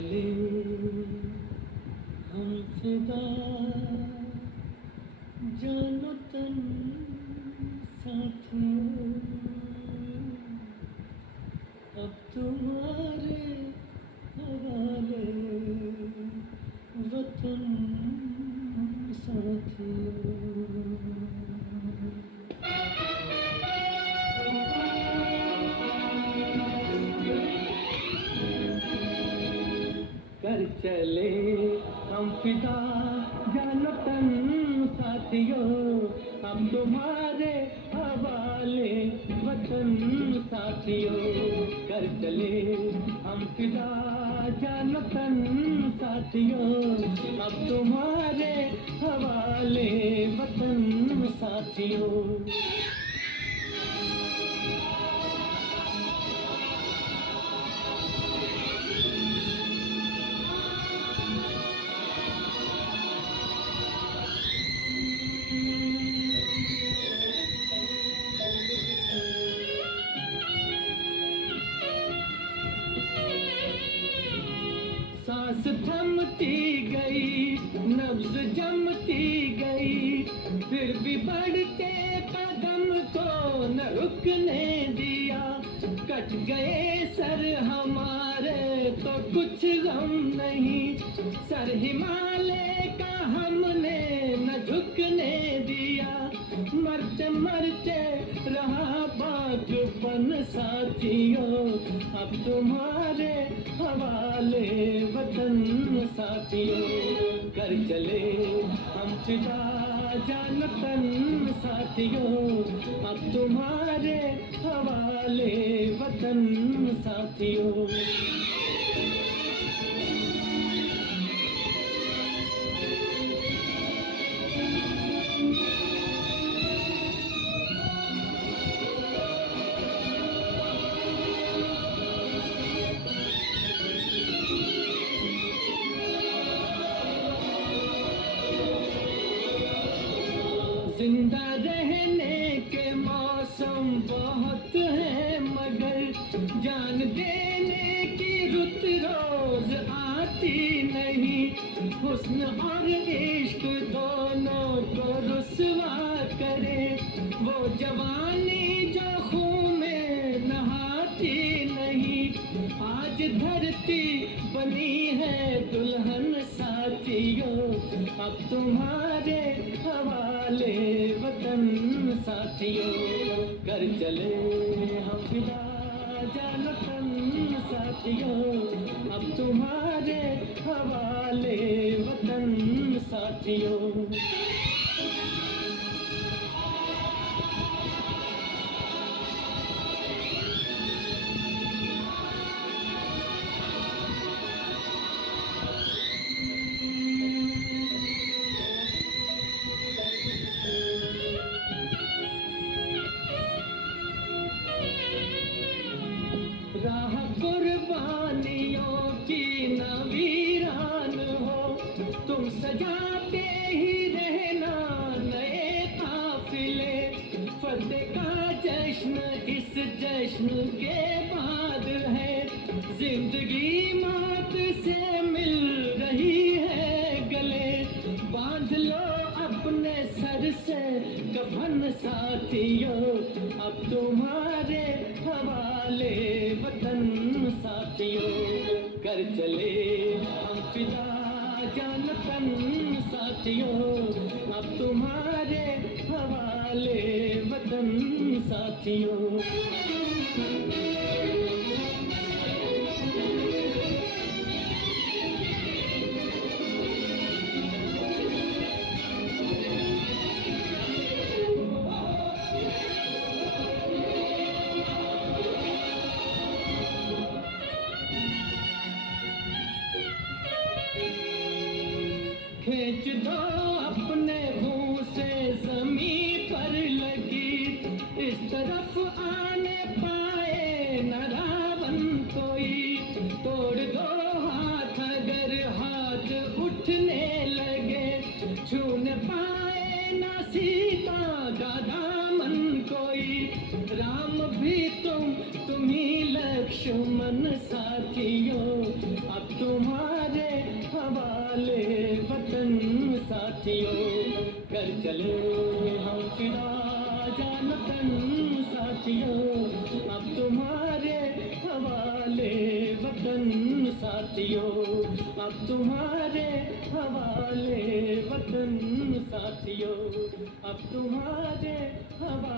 ले हम फिदा जानो तन साथियों, अब तुम्हारे हवाले वतन साथियों। कर चले हम फिदा जानो तन साथियों, हम तुम्हारे हवाले वतन साथियों। कर चले हम फिदा जानो तन साथियों, अब तुम्हारे हवाले वतन साथियों। सांस थमती गई, नब्ज जमती गई, फिर भी बढ़ते कदम को न रुकने दिया। कट गए सर हमारे तो कुछ गम नहीं, सर हिमालय का हमने न झुकने दिया। मरते मरते रहा बागपन साथियों, अब तुम्हारे हवाले वतन साथियों। कर चले हम फिदा जान तन साथियों, अब तुम्हारे हवाले वतन साथियों। जिंदा रहने के मौसम बहुत है, मगर जान देने की रुत रोज आती नहीं। हुस्न और इश्क दोनों को रुसवा करे, वो जवानी जो खून में नहाती नहीं। आज धरती बनी है दुल्हन साथियों, अब तुम्हारे हवाले वतन साथियों। कर चले हम फिदा जान तन साथियों, अब तुम्हारे हवाले वतन साथियों। राह कुर्बानियों की न वीरान हो, तुम सजाते ही रहना नए काफिले। फतेह का जश्न इस जश्न के बाद है, जिंदगी मौत से मिल रही है गले। बांध लो अपने सर से कफन साथियों, अब तुम्हारे हवाले वतन साथियों। कर चले हम फिदा जान तन साथियों, अब तुम्हारे हवाले वतन साथियों। खींच दो अपने मुंह से जमीन पर लगी, इस तरफ आने पाए न रावण कोई। तोड़ दो हाथ अगर हाथ उठने लगे, छूने पाए न सीता का दामन कोई। राम भी तुम ही लक्ष्मण साथियों, अब तुम धन धन साथियों, अब तुम्हारे हवाले वतन साथियों, अब तुम्हारे हवाले वतन साथियों, अब तुम्हारे हवाले